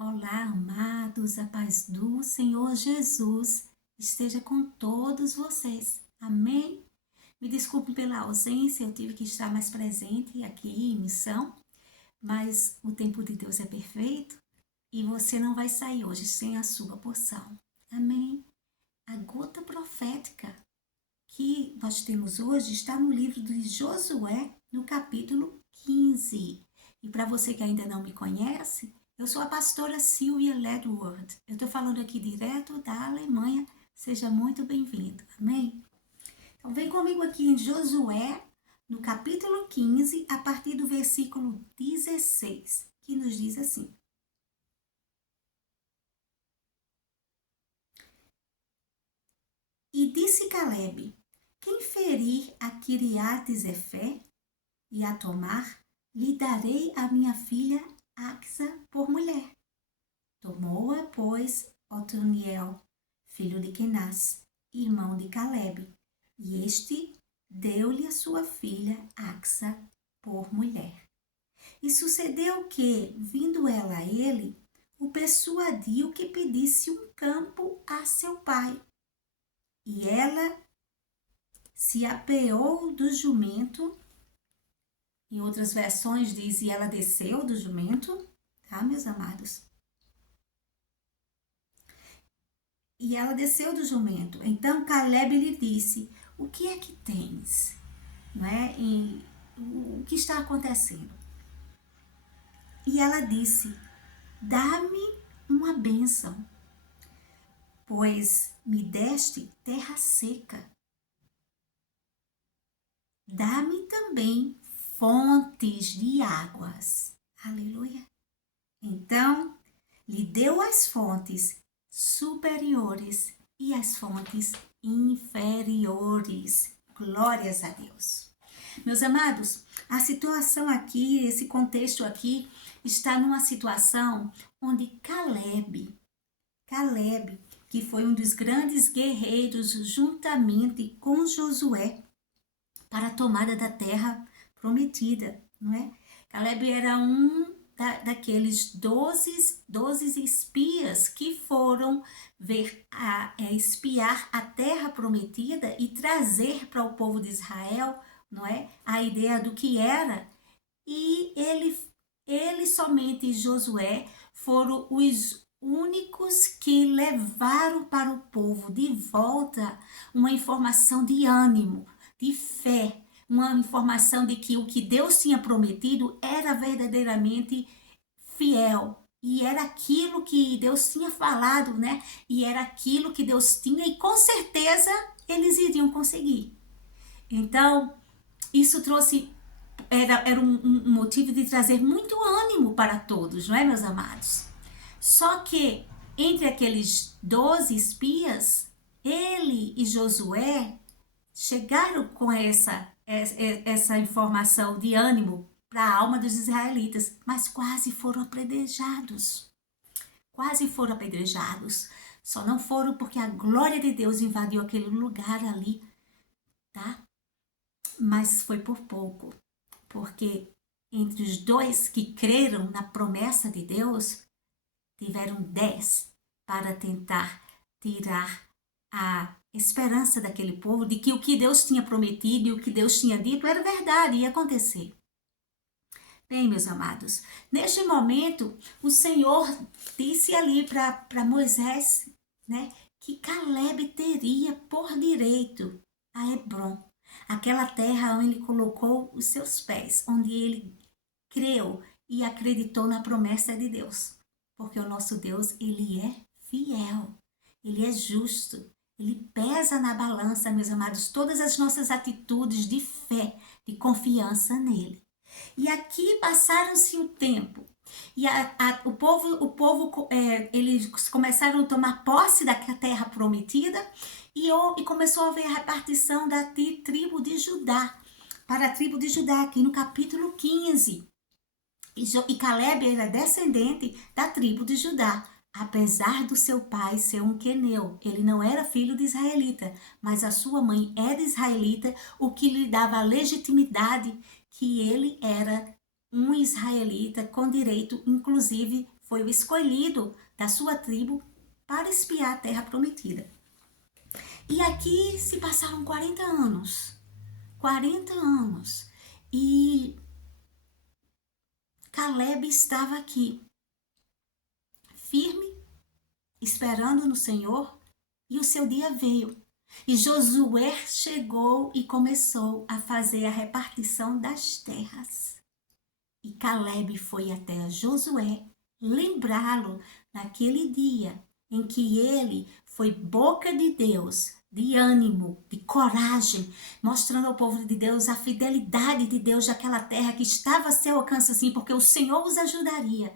Olá, amados, a paz do Senhor Jesus esteja com todos vocês. Amém? Me desculpe pela ausência, eu tive que estar mais presente aqui em missão, mas o tempo de Deus é perfeito e você não vai sair hoje sem a sua porção. Amém? A gota profética que nós temos hoje está no livro de Josué, no capítulo 15. E para você que ainda não me conhece, eu sou a pastora Sylvia Ledward. Eu estou falando aqui direto da Alemanha. Seja muito bem-vindo. Amém? Então vem comigo aqui em Josué, no capítulo 15, a partir do versículo 16, que nos diz assim: E disse Calebe: Quem ferir a Kiriat-Zefé e a tomar, lhe darei a minha filha Axa por mulher. Tomou-a, pois, Otoniel, filho de Kenaz, irmão de Calebe, e este deu-lhe a sua filha Axa por mulher. E sucedeu que, vindo ela a ele, o persuadiu que pedisse um campo a seu pai. E ela se apeou do jumento. Em outras versões diz, e ela desceu do jumento, tá, meus amados? E ela desceu do jumento. Então Calebe lhe disse, o que é que tens? Não é? E o que está acontecendo? E ela disse, dá-me uma bênção, pois me deste terra seca. Dá-me também fontes de águas. Aleluia. Então, lhe deu as fontes superiores e as fontes inferiores. Glórias a Deus. Meus amados, a situação aqui, esse contexto aqui, está numa situação onde Calebe, que foi um dos grandes guerreiros juntamente com Josué para a tomada da terra prometida, não é? Calebe era daqueles 12 espias que foram espiar a terra prometida e trazer para o povo de Israel, não é? A ideia do que era. E ele somente Josué foram os únicos que levaram para o povo de volta uma informação de ânimo, de fé, uma informação de que o que Deus tinha prometido era verdadeiramente fiel. E era aquilo que Deus tinha falado, né? E era aquilo que Deus tinha e com certeza eles iriam conseguir. Então, isso trouxe, era um motivo de trazer muito ânimo para todos, não é, meus amados? Só que entre aqueles 12 espias, ele e Josué chegaram com essa informação de ânimo para a alma dos israelitas, mas quase foram apedrejados. Quase foram apedrejados. Só não foram porque a glória de Deus invadiu aquele lugar ali, tá? Mas foi por pouco, porque entre os dois que creram na promessa de Deus, tiveram 10 para tentar tirar a esperança daquele povo de que o que Deus tinha prometido e o que Deus tinha dito era verdade, ia acontecer. Bem, meus amados, neste momento, o Senhor disse ali para Moisés, né, que Calebe teria por direito a Hebrom, aquela terra onde ele colocou os seus pés, onde ele creu e acreditou na promessa de Deus. Porque o nosso Deus, ele é fiel, ele é justo, ele pesa na balança, meus amados, todas as nossas atitudes de fé, de confiança nele. E aqui passaram-se o tempo. E o povo eles começaram a tomar posse da terra prometida e começou a haver a repartição da tribo de Judá, para a tribo de Judá, aqui no capítulo 15. E Calebe era descendente da tribo de Judá, apesar do seu pai ser um queneu. Ele não era filho de israelita, mas a sua mãe era israelita, o que lhe dava a legitimidade que ele era um israelita com direito, inclusive, foi o escolhido da sua tribo para espiar a terra prometida. E aqui se passaram 40 anos. 40 anos. E Caleb estava aqui, firme, esperando no Senhor, e o seu dia veio. E Josué chegou e começou a fazer a repartição das terras. E Caleb foi até Josué lembrá-lo naquele dia em que ele foi boca de Deus, de ânimo, de coragem, mostrando ao povo de Deus a fidelidade de Deus daquela terra que estava a seu alcance, assim, porque o Senhor os ajudaria.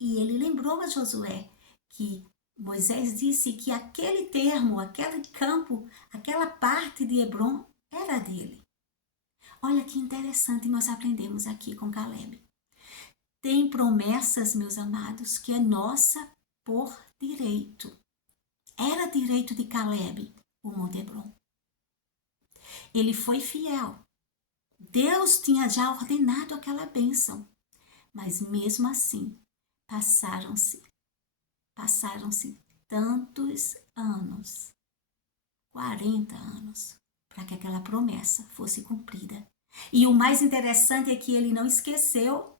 E ele lembrou a Josué que Moisés disse que aquele termo, aquele campo, aquela parte de Hebron era dele. Olha que interessante nós aprendemos aqui com Caleb. Tem promessas, meus amados, que é nossa por direito. Era direito de Caleb o Monte Hebron. Ele foi fiel. Deus tinha já ordenado aquela bênção. Mas mesmo assim, passaram-se tantos anos, 40 anos, para que aquela promessa fosse cumprida. E o mais interessante é que ele não esqueceu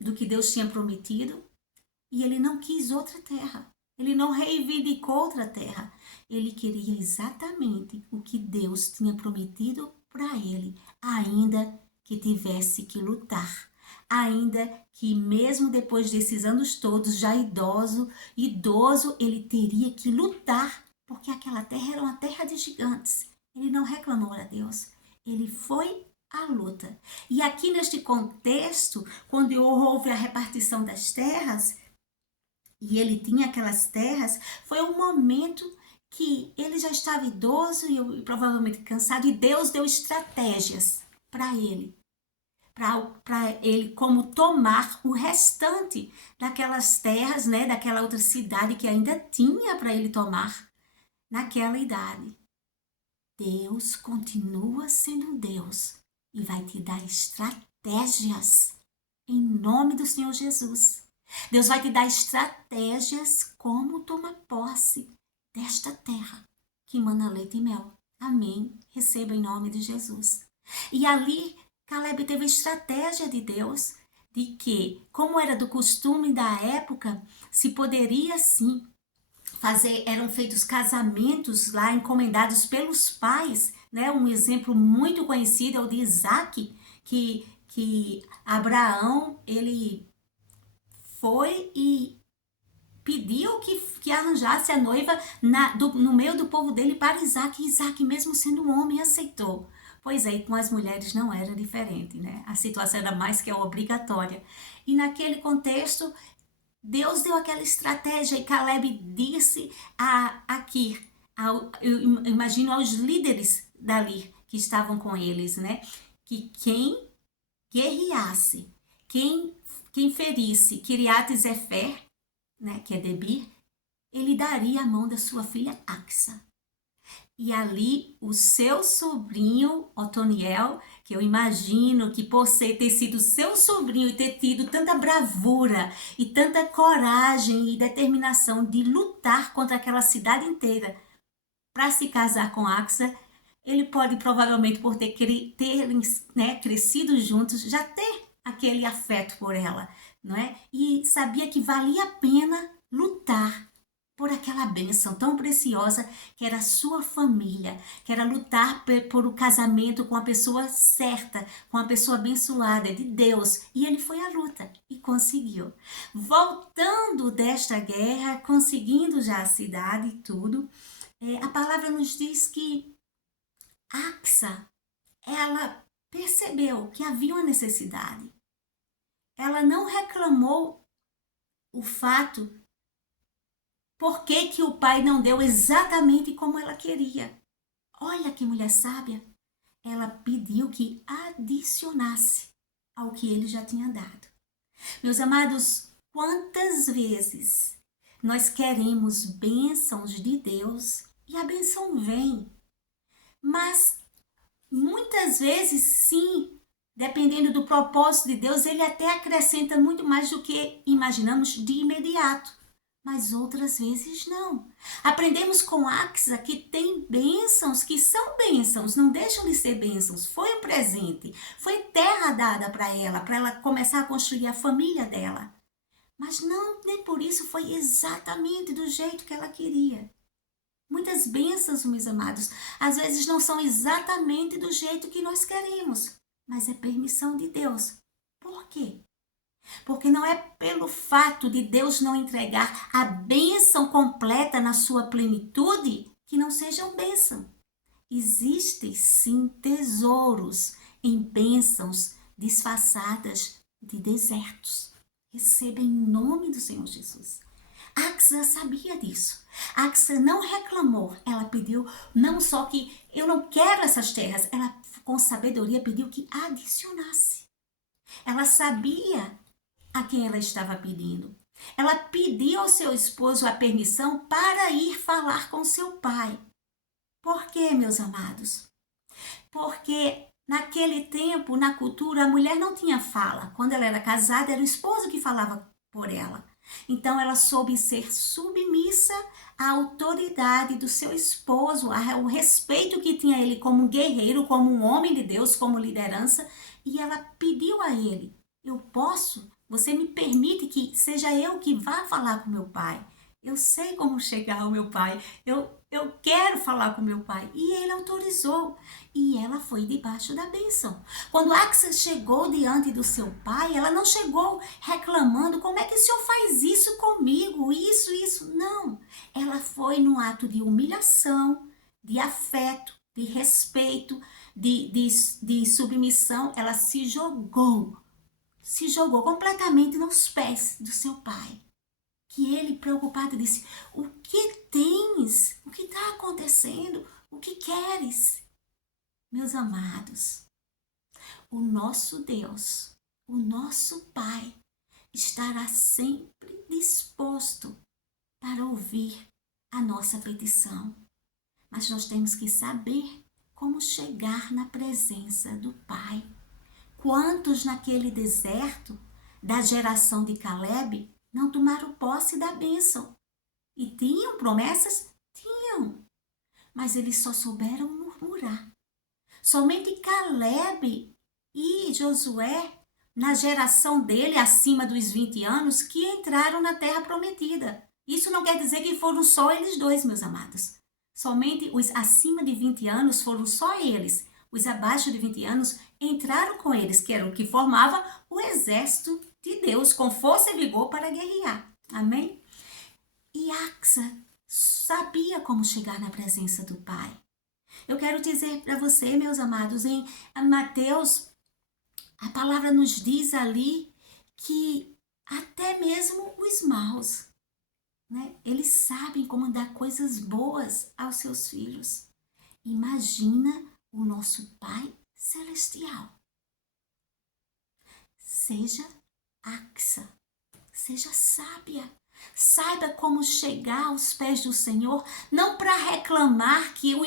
do que Deus tinha prometido e ele não quis outra terra. Ele não reivindicou outra terra. Ele queria exatamente o que Deus tinha prometido para ele, ainda que tivesse que lutar. Ainda que mesmo depois desses anos todos, já idoso, ele teria que lutar, porque aquela terra era uma terra de gigantes. Ele não reclamou a Deus, ele foi à luta. E aqui neste contexto, quando houve a repartição das terras, e ele tinha aquelas terras, foi um momento que ele já estava idoso e provavelmente cansado, e Deus deu estratégias para ele como tomar o restante daquelas terras, né, daquela outra cidade que ainda tinha para ele tomar naquela idade. Deus continua sendo Deus e vai te dar estratégias em nome do Senhor Jesus. Deus vai te dar estratégias como tomar posse desta terra que mana leite e mel. Amém. Receba em nome de Jesus. E ali Caleb teve a estratégia de Deus de que, como era do costume da época, se poderia sim eram feitos casamentos lá encomendados pelos pais, né? Um exemplo muito conhecido é o de Isaac, que Abraão, ele foi e pediu que arranjasse a noiva no meio do povo dele para Isaac, e Isaac, mesmo sendo um homem, aceitou. Pois é, com as mulheres não era diferente, né? A situação era mais que obrigatória. E naquele contexto, Deus deu aquela estratégia e Caleb disse eu imagino aos líderes dali que estavam com eles, né? Que quem guerreasse, quem ferisse Kiriat-Zefer, né, que é Debir, ele daria a mão da sua filha Axa. E ali o seu sobrinho, Otoniel, que eu imagino que por ter sido seu sobrinho e ter tido tanta bravura e tanta coragem e determinação de lutar contra aquela cidade inteira para se casar com Axa, ele pode provavelmente por ter né, crescido juntos, já ter aquele afeto por ela, não é? E sabia que valia a pena lutar por aquela bênção tão preciosa que era a sua família, que era lutar por o casamento com a pessoa certa, com a pessoa abençoada de Deus. E ele foi à luta e conseguiu. Voltando desta guerra, conseguindo já a cidade e tudo, a palavra nos diz que Axa, ela percebeu que havia uma necessidade. Ela não reclamou o fato por que o pai não deu exatamente como ela queria. Olha que mulher sábia. Ela pediu que adicionasse ao que ele já tinha dado. Meus amados, quantas vezes nós queremos bênçãos de Deus e a bênção vem, mas muitas vezes sim, dependendo do propósito de Deus, ele até acrescenta muito mais do que imaginamos de imediato. Mas outras vezes não. Aprendemos com Axa que tem bênçãos que são bênçãos, não deixam de ser bênçãos. Foi um presente, foi terra dada para ela começar a construir a família dela. Mas não, nem por isso foi exatamente do jeito que ela queria. Muitas bênçãos, meus amados, às vezes não são exatamente do jeito que nós queremos, mas é permissão de Deus. Por quê? Porque não é pelo fato de Deus não entregar a bênção completa na sua plenitude que não sejam bênção. Existem sim tesouros em bênçãos disfarçadas de desertos. Receba em nome do Senhor Jesus. Axa sabia disso. Axa não reclamou. Ela pediu não só que eu não quero essas terras, ela com sabedoria pediu que adicionasse. Ela sabia a quem ela estava pedindo. Ela pediu ao seu esposo a permissão para ir falar com seu pai. Por quê, meus amados? Porque naquele tempo, na cultura, a mulher não tinha fala. Quando ela era casada, era o esposo que falava por ela. Então ela soube ser submissa à autoridade do seu esposo, ao respeito que tinha ele como um guerreiro, como um homem de Deus, como liderança, e ela pediu a ele: eu posso? Você me permite que seja eu que vá falar com meu pai? Eu sei como chegar ao meu pai. Eu quero falar com meu pai. E ele autorizou. E ela foi debaixo da bênção. Quando Axa chegou diante do seu pai, ela não chegou reclamando: como é que o senhor faz isso comigo? Isso. Não. Ela foi num ato de humilhação, de afeto, de respeito, de submissão. Ela se jogou completamente nos pés do seu pai. Que ele, preocupado, disse: o que tens? O que está acontecendo? O que queres? Meus amados, o nosso Deus, o nosso Pai, estará sempre disposto para ouvir a nossa petição. Mas nós temos que saber como chegar na presença do Pai. Quantos naquele deserto da geração de Caleb não tomaram posse da bênção? E tinham promessas? Tinham. Mas eles só souberam murmurar. Somente Caleb e Josué, na geração dele, acima dos 20 anos, que entraram na terra prometida. Isso não quer dizer que foram só eles dois, meus amados. Somente os acima de 20 anos foram só eles. Os abaixo de 20 anos entraram com eles, que era o que formava o exército de Deus, com força e vigor para guerrear. Amém? E Axa sabia como chegar na presença do Pai. Eu quero dizer para você, meus amados, em Mateus, a palavra nos diz ali que até mesmo os maus, né, eles sabem como dar coisas boas aos seus filhos. Imagina o nosso Pai Celestial. Seja Axa, seja sábia. Saiba como chegar aos pés do Senhor, não para reclamar que o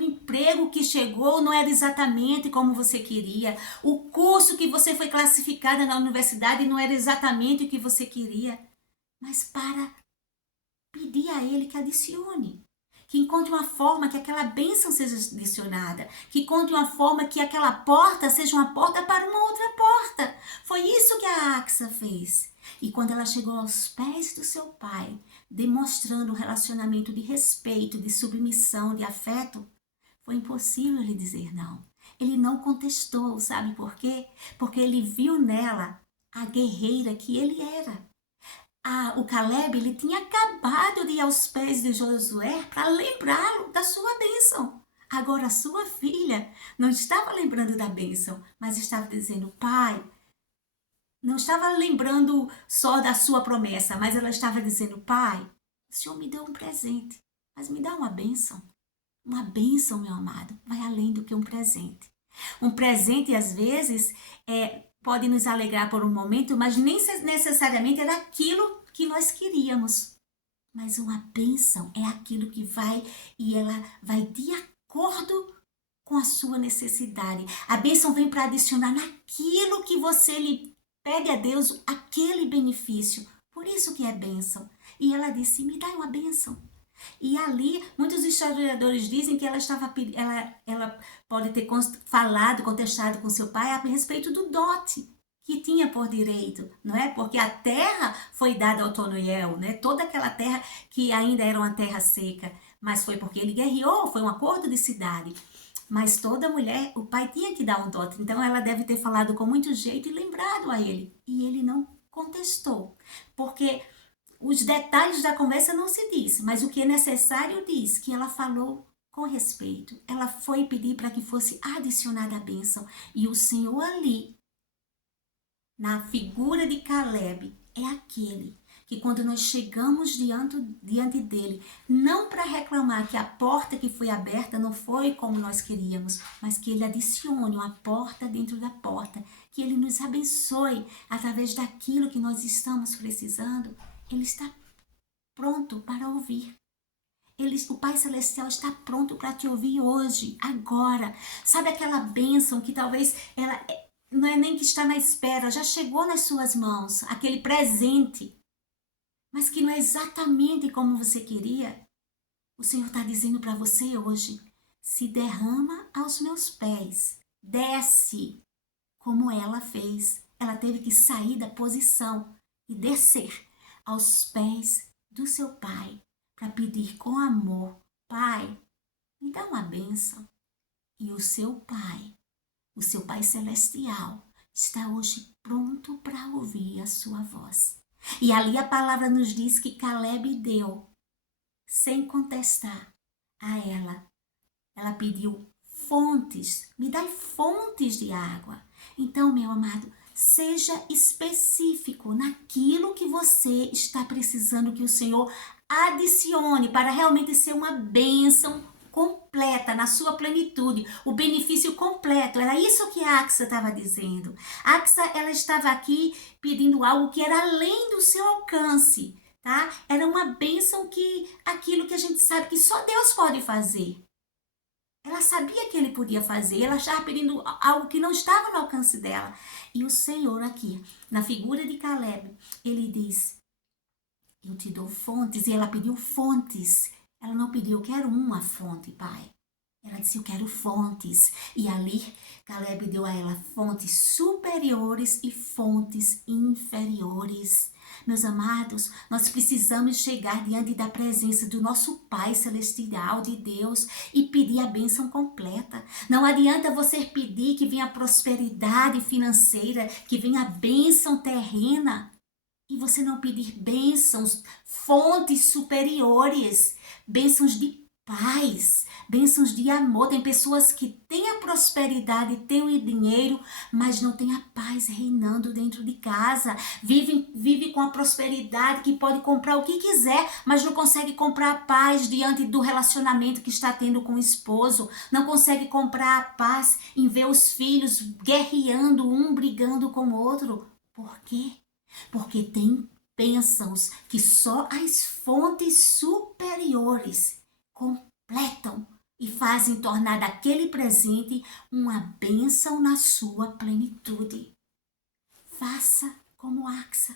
emprego que chegou não era exatamente como você queria, o curso que você foi classificada na universidade não era exatamente o que você queria, mas para pedir a Ele que adicione, que encontre uma forma que aquela bênção seja adicionada, que encontre uma forma que aquela porta seja uma porta para uma outra porta. Foi isso que a Axa fez. E quando ela chegou aos pés do seu pai, demonstrando um relacionamento de respeito, de submissão, de afeto, foi impossível ele dizer não. Ele não contestou, sabe por quê? Porque ele viu nela a guerreira que ele era. O Caleb, ele tinha acabado de ir aos pés de Josué para lembrá-lo da sua bênção. Agora a sua filha não estava lembrando da bênção, mas estava dizendo: pai, não estava lembrando só da sua promessa, mas ela estava dizendo: pai, o Senhor me deu um presente, mas me dá uma bênção. Uma bênção, meu amado, vai além do que um presente. Um presente, às vezes, pode nos alegrar por um momento, mas nem necessariamente era aquilo que nós queríamos. Mas uma bênção é aquilo que vai, e ela vai de acordo com a sua necessidade. A bênção vem para adicionar naquilo que você lhe pede a Deus, aquele benefício. Por isso que é bênção. E ela disse, me dá uma bênção. E ali, muitos historiadores dizem que ela pode ter falado, contestado com seu pai a respeito do dote que tinha por direito, não é? Porque a terra foi dada ao Otoniel, né? Toda aquela terra que ainda era uma terra seca, mas foi porque ele guerreou, foi um acordo de cidade. Mas toda mulher, o pai tinha que dar um dote, então ela deve ter falado com muito jeito e lembrado a ele. E ele não contestou, porque os detalhes da conversa não se diz, mas o que é necessário diz, que ela falou com respeito. Ela foi pedir para que fosse adicionada a bênção. E o Senhor ali, na figura de Caleb, é aquele que quando nós chegamos diante dele, não para reclamar que a porta que foi aberta não foi como nós queríamos, mas que ele adicione uma porta dentro da porta, que ele nos abençoe através daquilo que nós estamos precisando. Ele está pronto para ouvir. O Pai Celestial está pronto para te ouvir hoje, agora. Sabe aquela bênção que talvez ela não é nem que está na espera, já chegou nas suas mãos, aquele presente, mas que não é exatamente como você queria? O Senhor está dizendo para você hoje, se derrama aos meus pés, desce, como ela fez. Ela teve que sair da posição e descer aos pés do seu pai para pedir com amor, Pai, me dá uma bênção. E o seu Pai celestial, está hoje pronto para ouvir a sua voz. E ali a palavra nos diz que Caleb deu, sem contestar a ela. Ela pediu fontes, me dá fontes de água. Então, meu amado, seja específico naquilo que você está precisando que o Senhor adicione para realmente ser uma bênção completa, na sua plenitude, o benefício completo. Era isso que a Axa estava dizendo. A Axa, ela estava aqui pedindo algo que era além do seu alcance, tá? Era uma bênção que aquilo que a gente sabe que só Deus pode fazer. Ela sabia que ele podia fazer, ela estava pedindo algo que não estava no alcance dela. E o Senhor aqui, na figura de Caleb, ele diz, eu te dou fontes. E ela pediu fontes. Ela não pediu, eu quero uma fonte, pai. Ela disse, eu quero fontes. E ali, Caleb deu a ela fontes superiores e fontes inferiores. Meus amados, nós precisamos chegar diante da presença do nosso Pai Celestial, de Deus, e pedir a bênção completa. Não adianta você pedir que venha a prosperidade financeira, que venha a bênção terrena, e você não pedir bênçãos, fontes superiores, bênçãos de paz, bênçãos de amor. Tem pessoas que têm a prosperidade, têm o dinheiro, mas não têm a paz reinando dentro de casa. Vive com a prosperidade que pode comprar o que quiser, mas não consegue comprar a paz diante do relacionamento que está tendo com o esposo. Não consegue comprar a paz em ver os filhos guerreando, um brigando com o outro. Por quê? Porque tem bênçãos que só as fontes superiores completam e fazem tornar daquele presente uma bênção na sua plenitude. Faça como Axa.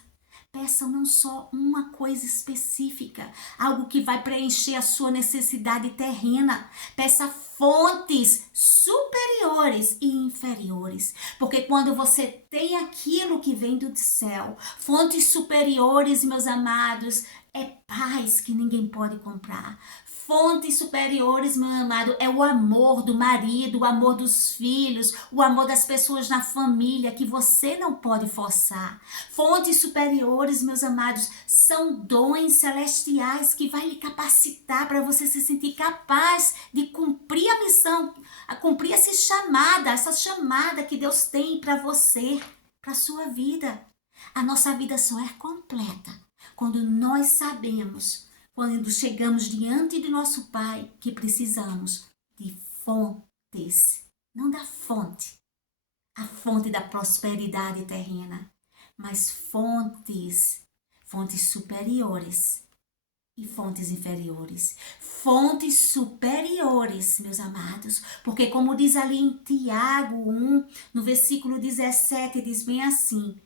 Peça não só uma coisa específica, algo que vai preencher a sua necessidade terrena. Peça fontes superiores e inferiores. Porque quando você tem aquilo que vem do céu, fontes superiores, meus amados, é paz que ninguém pode comprar. Fontes superiores, meu amado, é o amor do marido, o amor dos filhos, o amor das pessoas na família, que você não pode forçar. Fontes superiores, meus amados, são dons celestiais que vai lhe capacitar para você se sentir capaz de cumprir a missão, a cumprir essa chamada que Deus tem para você, para a sua vida. A nossa vida só é completa quando nós sabemos, quando chegamos diante de nosso Pai, que precisamos de fontes, não da fonte, a fonte da prosperidade terrena, mas fontes superiores, e fontes inferiores. Fontes superiores, meus amados. Porque como diz ali em Tiago 1, no versículo 17, diz bem assim: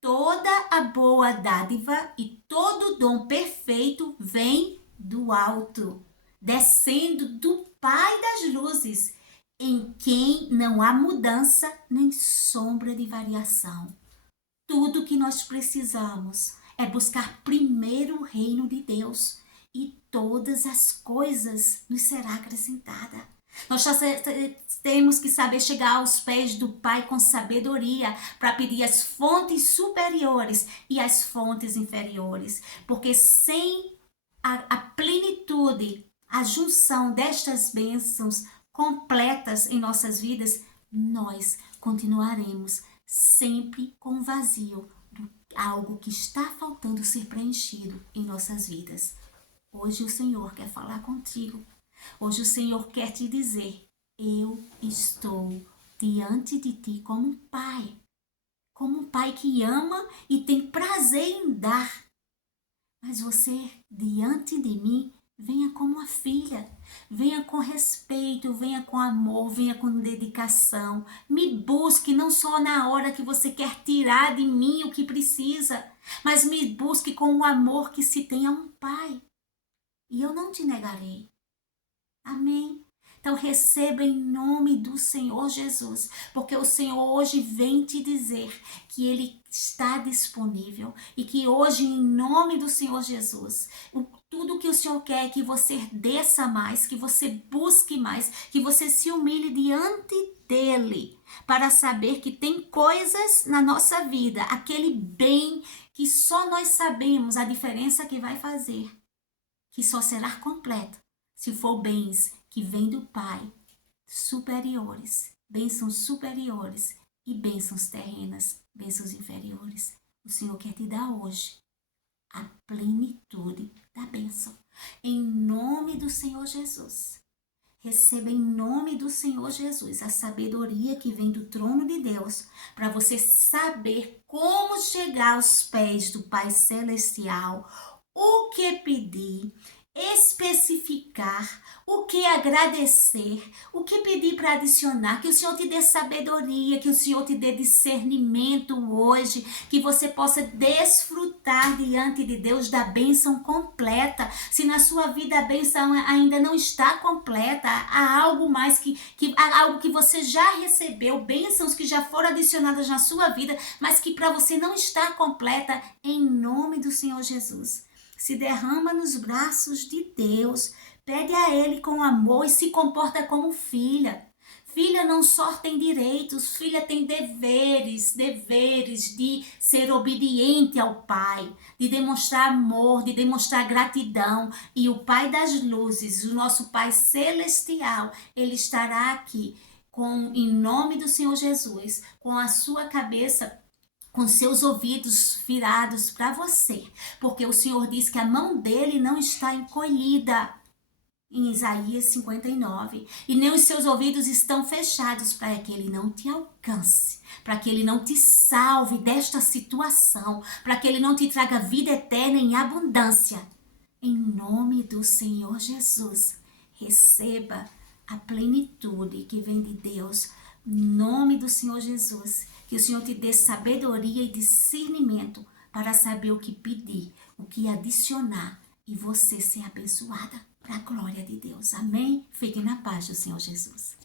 toda a boa dádiva e todo dom perfeito vem do alto, descendo do Pai das luzes, em quem não há mudança nem sombra de variação. Tudo que nós precisamos é buscar primeiro o reino de Deus e todas as coisas nos será acrescentada. Nós só temos que saber chegar aos pés do Pai com sabedoria para pedir as fontes superiores e as fontes inferiores, porque sem a plenitude, a junção destas bênçãos completas em nossas vidas, nós continuaremos sempre com vazio, algo que está faltando ser preenchido em nossas vidas. Hoje o Senhor quer falar contigo. Hoje o Senhor quer te dizer: eu estou diante de ti como um pai que ama e tem prazer em dar. Mas você, diante de mim, venha como uma filha, venha com respeito, venha com amor, venha com dedicação. Me busque não só na hora que você quer tirar de mim o que precisa, mas me busque com o amor que se tem a um pai. E eu não te negarei. Amém? Então receba em nome do Senhor Jesus, porque o Senhor hoje vem te dizer que Ele está disponível e que hoje, em nome do Senhor Jesus, tudo que o Senhor quer é que você desça mais, que você busque mais, que você se humilhe diante dEle, para saber que tem coisas na nossa vida, aquele bem que só nós sabemos a diferença que vai fazer, que só será completo se for bens que vêm do Pai, superiores, bênçãos superiores e bênçãos terrenas, bênçãos inferiores. O Senhor quer te dar hoje a plenitude da bênção. Em nome do Senhor Jesus. Receba em nome do Senhor Jesus a sabedoria que vem do trono de Deus, para você saber como chegar aos pés do Pai Celestial, o que pedir, especificar, o que agradecer, o que pedir para adicionar, que o Senhor te dê sabedoria, que o Senhor te dê discernimento hoje, que você possa desfrutar diante de Deus da bênção completa. Se na sua vida a bênção ainda não está completa, há algo mais há algo que você já recebeu, bênçãos que já foram adicionadas na sua vida, mas que para você não está completa, em nome do Senhor Jesus. Se derrama nos braços de Deus, pede a Ele com amor e se comporta como filha. Filha não só tem direitos, filha tem deveres de ser obediente ao Pai, de demonstrar amor, de demonstrar gratidão. E o Pai das luzes, o nosso Pai celestial, Ele estará aqui, em nome do Senhor Jesus, com a sua cabeça, com seus ouvidos virados para você, porque o Senhor diz que a mão dele não está encolhida, em Isaías 59, e nem os seus ouvidos estão fechados para que ele não te alcance, para que ele não te salve desta situação, para que ele não te traga vida eterna em abundância. Em nome do Senhor Jesus, receba a plenitude que vem de Deus, em nome do Senhor Jesus. Que o Senhor te dê sabedoria e discernimento para saber o que pedir, o que adicionar e você ser abençoada para a glória de Deus. Amém? Fique na paz do Senhor Jesus.